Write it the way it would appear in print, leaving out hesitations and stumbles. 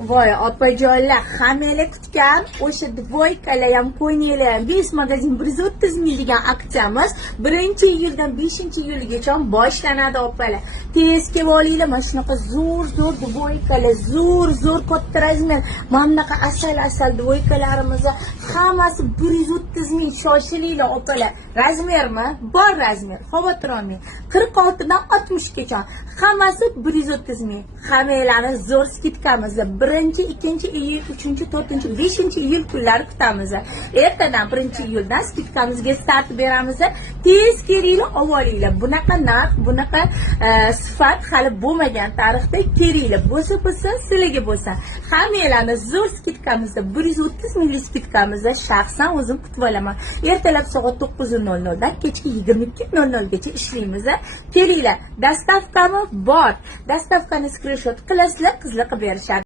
Voy opajonlar, hammalar kutgan o'sha dvoykalar ham qo'yninglar ham 5 magazin 130 ming degan aksiyamiz 1-iyuldan 5-iyulgacha boshlanadi opalar. Tez kelib olinglar, mana shunaqa zo'r dvoykalar, zo'r katta razmer, mana bunaqa asal dvoykalarimiz hammasi 130 ming. Shoshilinglar opalar. Razmermi? Bor razmer. Xavotir olmang. 46 dan 60 gacha hammasi 130 ming. Hammalarni zo'r skidkamizda 1-2-iyul, 3-4, 5-iyul kunlari kutamiz. Ertadan 1-iyuldan skidkamizga start beramiz. Tez kelinglar, olinglar. Bunaqa narx, bunaqa sifat hali bo'lmagan tarixda kelinglar. Bo'lsa, sizlarga bo'lsa. Hammalarni zo'r skidkamizda 130 minglik skidkamizda shaxsan o'zim kutib olaman. Ertalab soat 9:00 dan kechki 22:00 gacha ishlaymiz. Kelinglar. Dastavkami bor. Dastavkani screenshot qilasizlar, qizlar qilib berishadi.